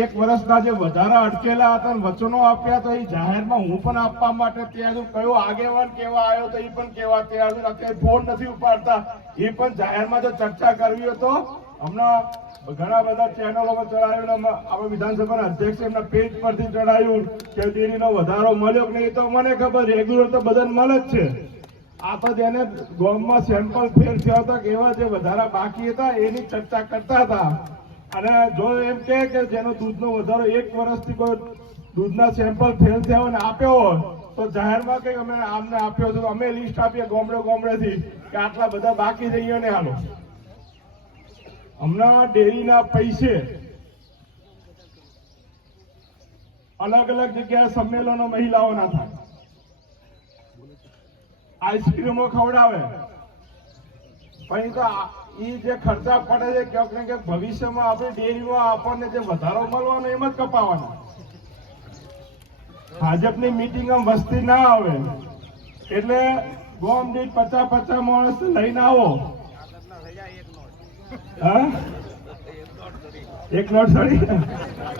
1 વર્ષના જે વધારા અટકેલા હતા વચનો આપ્યા તો એ જાહેરમાં હું પણ આપવા માટે તૈયાર છું. કયો આગેવાન કેવા આવ્યો તો એ પણ કેવા તૈયાર છું. અત્યારે ફોન નથી ઉપાડતા, એ પણ જાહેરમાં જો ચર્ચા કરવી હોય તો હમણાં ઘણા બધા ચેનલોમાં ચડાવ્યું, આપણે વિધાનસભાના અધ્યક્ષ એમના પેજ પરથી ચડાવ્યું કે ડેરીનો વધારો મળ્યો કે નહીં. તો મને ખબર રેગ્યુલર તો બધાને મળે જ છે. આ તો જેને ગામમાં સેમ્પલ ફેર થયા હતા કે એવા જે વધારા બાકી હતા એની ચર્ચા કરતા હતા. અને જો એમ કે જેનો દૂધનો વધારો 1 વર્ષથી કોઈ દૂધના સેમ્પલ ફેલ થયા હોય ને આપ્યો હોય તો જાહેરમાં કઈ અમે આમને આપ્યો છે, અમે લિસ્ટ આપીએ ગામડેથી કે આટલા બધા બાકી રહીએ ને હાલો. હમણાં ડેરીના પૈસે અલગ અલગ જગ્યાએ સંમેલનો મહિલાઓના થાય, આઈસ્ક્રીમો ખવડાવે, પછી તો એ જે ખર્ચા પડે છે ક્યાંક ને ક્યાંક ભવિષ્યમાં આપણી ડેરીમાં આપણને જે વધારો મળવાનો એમ જ કપાવાનો. ભાજપની મિટિંગમાં વસ્તી ના આવે એટલે ગામ દીઠ 50 માણસ લઈને આવો, એક નોટ સડી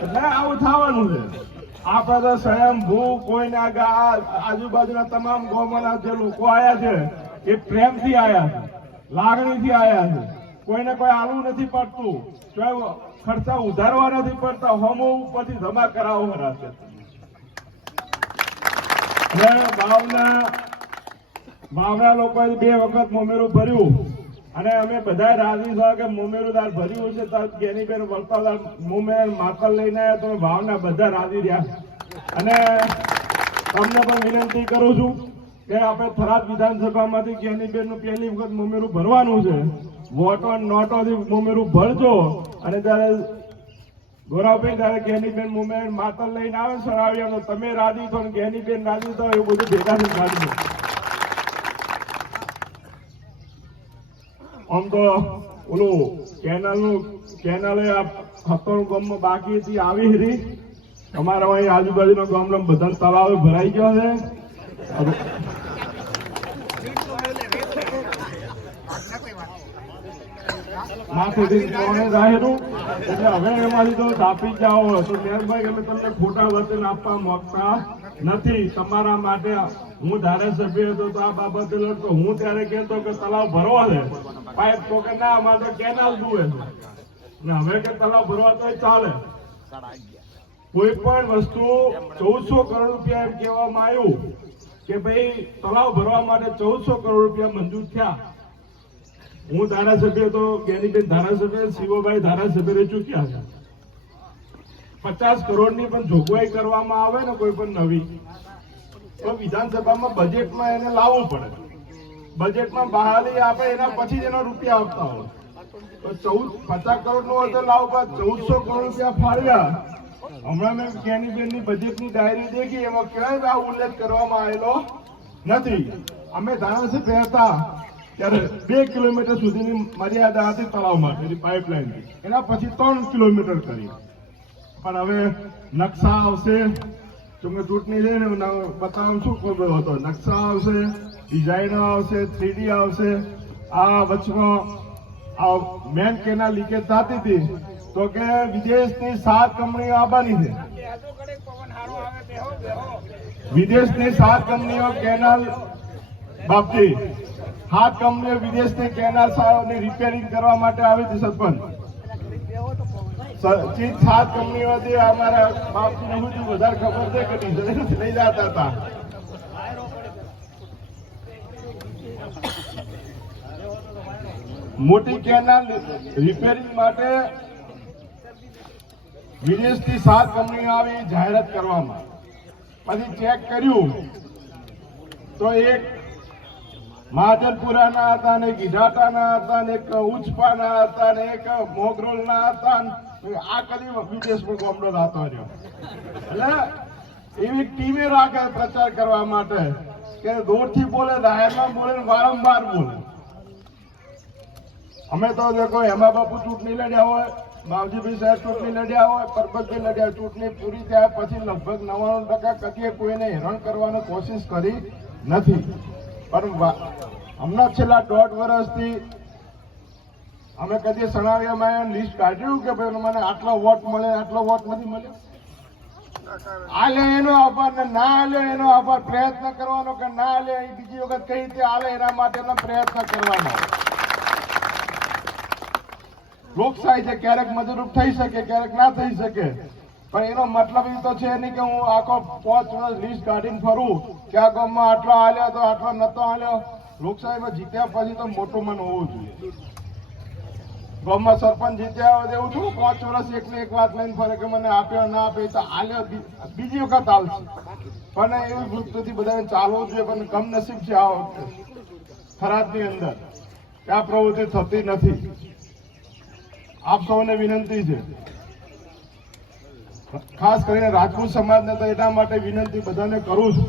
એટલે આવું થવાનું છે. આપણે તો સ્વયંભૂ કોઈને આજુબાજુના તમામ ગામોના જે લોકો આયા છે એ પ્રેમથી આયા છે, લાગણીથી આયા છે. કોઈને કોઈ આલવું નથી પડતું, ખર્ચા ઉધારવા નથી પડતા, હોમો ઉપરથી જમા કરાવવો છે. ભાવના લોકોએ 2 વખત મોમેરું ભર્યું અને અમે બધા રાજી થયા કે મોમેરુદાર ભર્યું છે. ગેનીબેન વલપાદાર મોમેર માતલ લઈને આવ્યા તો ભાવના બધા રાજી રહ્યા. અને તમને પણ વિનંતી કરું છું કે આપણે થરાદ વિધાનસભામાંથી ગેનીબેનનું પહેલી વખત મોમેરું ભરવાનું છે. વોટો નોટોથી મોમેરું ભરજો અને ત્યારે ગોરાભાઈ ત્યારે ગેનીબેન મોમેર માતલ લઈને આવે સરાવ્યા તો તમે રાજી થો ને ગેનીબેન રાજી થો એવું બધું ભેગા થઈને કાઢજો. આમ તો ઓલું કેનાલે 17 ગામમાં બાકી હતી આવી રહી. અમારા અહીં આજુબાજુના ગામમાં બધા તળાવ ભરાઈ ગયો છે. એટલે હવે એમાંથી તો તાપી જાઓ તો મેરભાઈ અમે તમને ખોટા વચન આપવા માંગતા નથી. તમારા માટે હું ધારાસભ્ય હતો તો આ બાબતે લડતો. હું ત્યારે કહેતો કે તલાવ ભરવા દે, પાઇપ તો કે ના અમારે તો કેનાલ જુએ છે ને હવે કે તલાવ ભરવા તો ચાલે. કોઈ પણ વસ્તુ 1400 કરોડ રૂપિયા એમ કહેવામાં આવ્યું કે ભાઈ તલાવ ભરવા માટે 1400 કરોડ રૂપિયા મંજૂર થયા. હું ધારાસભ્ય તો ગેનીબેન ધારાસભ્ય, શિવભાઈ ધારાસભ્ય રહી ચૂક્યા છે. 50 કરોડની પણ જોગવાઈ કરવામાં આવે ને કોઈ પણ નવી તો વિધાનસભામાં બજેટમાં એને લાવવું પડે. બજેટમાં બહાલી આપે એના પછી જ એના રૂપિયા આપતા હોય તો 50 કરોડ નો હતો લાવ બાદ 1400 કરોડ રૂપિયા ફાળવ્યા. હમણાં મેં ગેનીબેનની બજેટની ડાયરી દેખી, એમાં ક્યાંય આ ઉલ્લેખ કરવામાં આવેલો નથી. અમે ધારાસભ્ય હતા ત્યારે 2 કિલોમીટર સુધીની મર્યાદા હતી તળાવ માટે પાઇપલાઇન, એના પછી 3 કિલોમીટર કરી. પણ હવે નકશા આવશે, તમને ચૂંટણી છે ને બતાવવાનું શું ખબર હતો, નકશા આવશે, ડિઝાઇનો આવશે, 3D આવશે. આ વચમાં આ મેન કેનાલ લીકેજ થતી હતી તો કે વિદેશની 7 કંપનીઓ આવવાની છે. વિદેશની 7 કંપનીઓ કેનાલ બાબતે 7 કંપનીઓ વિદેશની કેનાલ ની રિપેરિંગ કરવા માટે આવી હતી. સરપંચ 7 કંપનીઓ હતી. અમારા બાપજીને બધું વધારે ખબર છે કે ડીઝલ લઈ જતા હતા. મોટી કેનાલ રિપેરિંગ માટે વિદેશથી 7 કંપનીઓ આવી જાહેરાત કરવામાં. પછી ચેક કર્યું તો એક મહાજનપુરાના હતા ને ગીઢાટાના હતા ને એક ઉચપાના હતા ને એક મોગરોલના હતા. આ કદી વિદેશમાં ગામડો થતો રહ્યો. એટલે એવી ટીમે રાખે પ્રચાર કરવા માટે કે દૂરથી બોલે, જાહેરમાં બોલે, વારંવાર બોલે. અમે તો દેખો હેમા બાપુ ચૂંટણી લડ્યા હોય, માવજીભાઈ સાહેબ ચૂંટણી લડ્યા હોય, પરબતભાઈ લડ્યા. ચૂંટણી પૂરી થયા પછી લગભગ 99% કદીએ કોઈને હેરાન કરવાની કોશિશ કરી નથી. પણ હમણાં છેલ્લા 1.5 વર્ષથી અમે કદી સણાવિયામાં લિસ્ટ કાઢ્યું કે ભાઈ મને આટલો વોટ મળે, આટલો વોટ નથી મળ્યો? આલે એનો આભાર ને ના આલે એનો આભાર. પ્રયત્ન કરવાનો કે ના આલે એ બીજી વખત કઈ રીતે આલે એના માટેનો પ્રયત્ન કરવાનો. લોકશાહી છે, ક્યારેક મદદરૂપ થઈ શકે, ક્યારેક ના થઈ શકે, પણ એનો મતલબ એ તો છે નહીં કે હું આખો 5 વર્ષ લિસ્ટ કાઢીને ફરું કે આ ગામમાં આટલો આલ્યો તો આટલો નતો આલ્યો. લોકશાહીમાં જીત્યા પછી તો મોટું મન હોવું જોઈએ. ગામમાં સરપંચ જીત્યા હોય એવું છું 5 વર્ષ એકને એક વાત લઈને ફરે કે મને આપ્યો ના આપ્યો, તો આલ્યો બીજી વખત આવશે. પણ એવી વૃત્તિથી બધાને ચાલવું જોઈએ. પણ કમનસીબ છે આ વખતે થરાદની અંદર આ પ્રવૃત્તિ થતી નથી. આપ સૌને વિનંતી છે, ખાસ કરીને રાજપૂત સમાજને તો એટલા માટે વિનંતી બધાને કરું છું